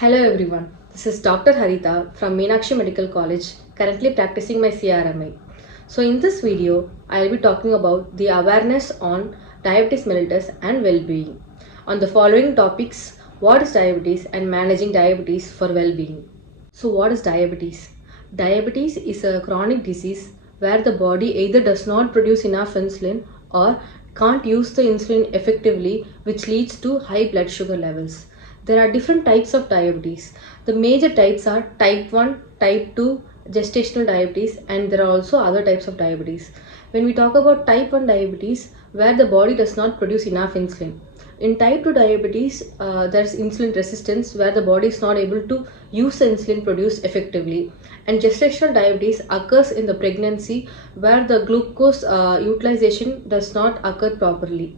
Hello everyone, this is Dr. Harita from Meenakshi Medical College, currently practicing my CRMI. So in this video, I will be talking about the awareness on diabetes mellitus and well-being. On the following topics, what is diabetes and managing diabetes for well-being. So what is diabetes? Diabetes is a chronic disease where the body either does not produce enough insulin or can't use the insulin effectively, which leads to high blood sugar levels. There are different types of diabetes. The major types are type 1, type 2, gestational diabetes, and there are also other types of diabetes. When we talk about type 1 diabetes, where the body does not produce enough insulin. In type 2 diabetes, there's insulin resistance where the body is not able to use the insulin produced effectively. And gestational diabetes occurs in the pregnancy where the glucose utilization does not occur properly.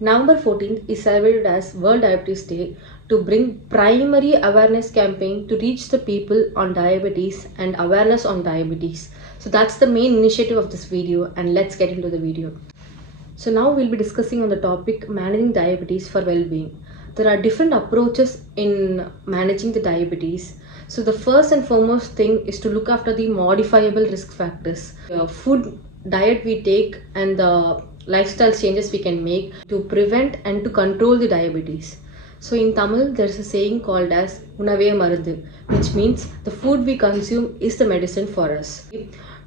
November 14th is celebrated as World Diabetes Day to bring primary awareness campaign to reach the people on diabetes and awareness on diabetes. So that's the main initiative of this video, and let's get into the video. So now we'll be discussing on the topic managing diabetes for well-being. There are different approaches in managing the diabetes. So the first and foremost thing is to look after the modifiable risk factors. Food diet we take and the lifestyle changes we can make to prevent and to control the diabetes. So in Tamil, there's a saying called as Unave Marundu, which means the food we consume is the medicine for us.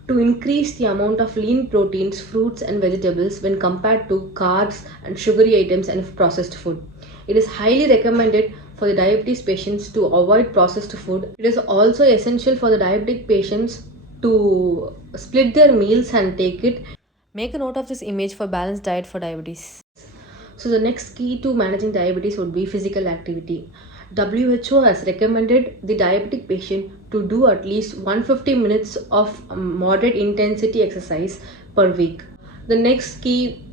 To increase the amount of lean proteins, fruits and vegetables when compared to carbs and sugary items and processed food. It is highly recommended for the diabetes patients to avoid processed food. It is also essential for the diabetic patients to split their meals and take it. Make a note of this image for balanced diet for diabetes. So the next key to managing diabetes would be physical activity. WHO has recommended the diabetic patient to do at least 150 minutes of moderate intensity exercise per week. The next key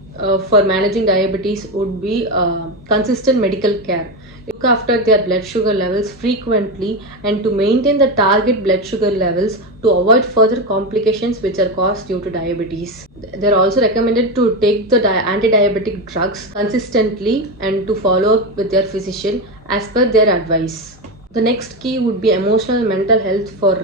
for managing diabetes would be consistent medical care. Look after their blood sugar levels frequently and to maintain the target blood sugar levels to avoid further complications which are caused due to diabetes. They are also recommended to take the anti-diabetic drugs consistently and to follow up with their physician as per their advice. The next key would be emotional and mental health for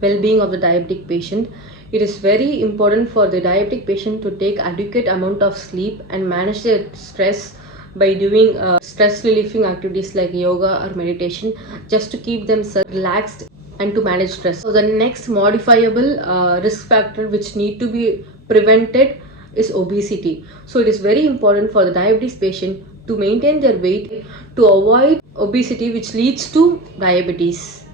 well-being of the diabetic patient. It is very important for the diabetic patient to take adequate amount of sleep and manage their stress by doing stress relieving activities like yoga or meditation just to keep themselves relaxed and to manage stress. So the next modifiable risk factor which need to be prevented is obesity. So it is very important for the diabetes patient to maintain their weight to avoid obesity which leads to diabetes.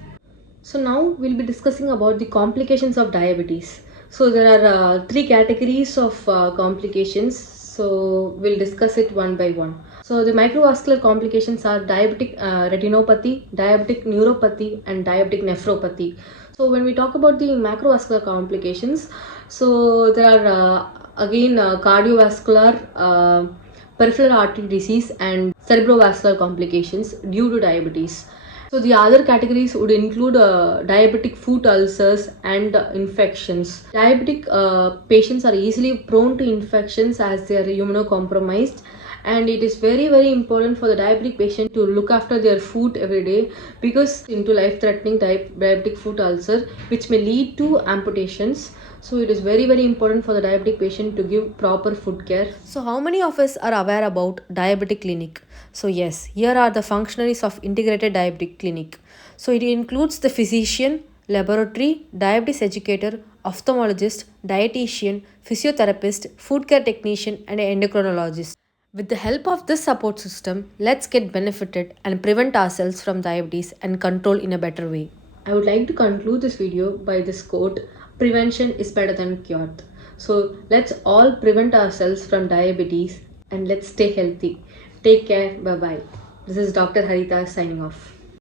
So now we'll be discussing about the complications of diabetes. So there are three categories of complications. So we'll discuss it one by one. So the microvascular complications are diabetic retinopathy, diabetic neuropathy and diabetic nephropathy. So when we talk about the macrovascular complications, so there are again cardiovascular, peripheral artery disease and cerebrovascular complications due to diabetes. So the other categories would include diabetic foot ulcers and infections. Diabetic patients are easily prone to infections as they are immunocompromised, and it is very important for the diabetic patient to look after their foot every day because into life-threatening diabetic foot ulcer which may lead to amputations. So it is very important for the diabetic patient to give proper foot care. So how many of us are aware about diabetic clinic? So yes, here are the functionaries of integrated diabetic clinic. So it includes the physician, laboratory, diabetes educator, ophthalmologist, dietitian, physiotherapist, food care technician and endocrinologist. With the help of this support system, let's get benefited and prevent ourselves from diabetes and control in a better way. I would like to conclude this video by this quote, prevention is better than cure. So let's all prevent ourselves from diabetes and let's stay healthy. Take care. Bye bye. This is Dr. Harita signing off.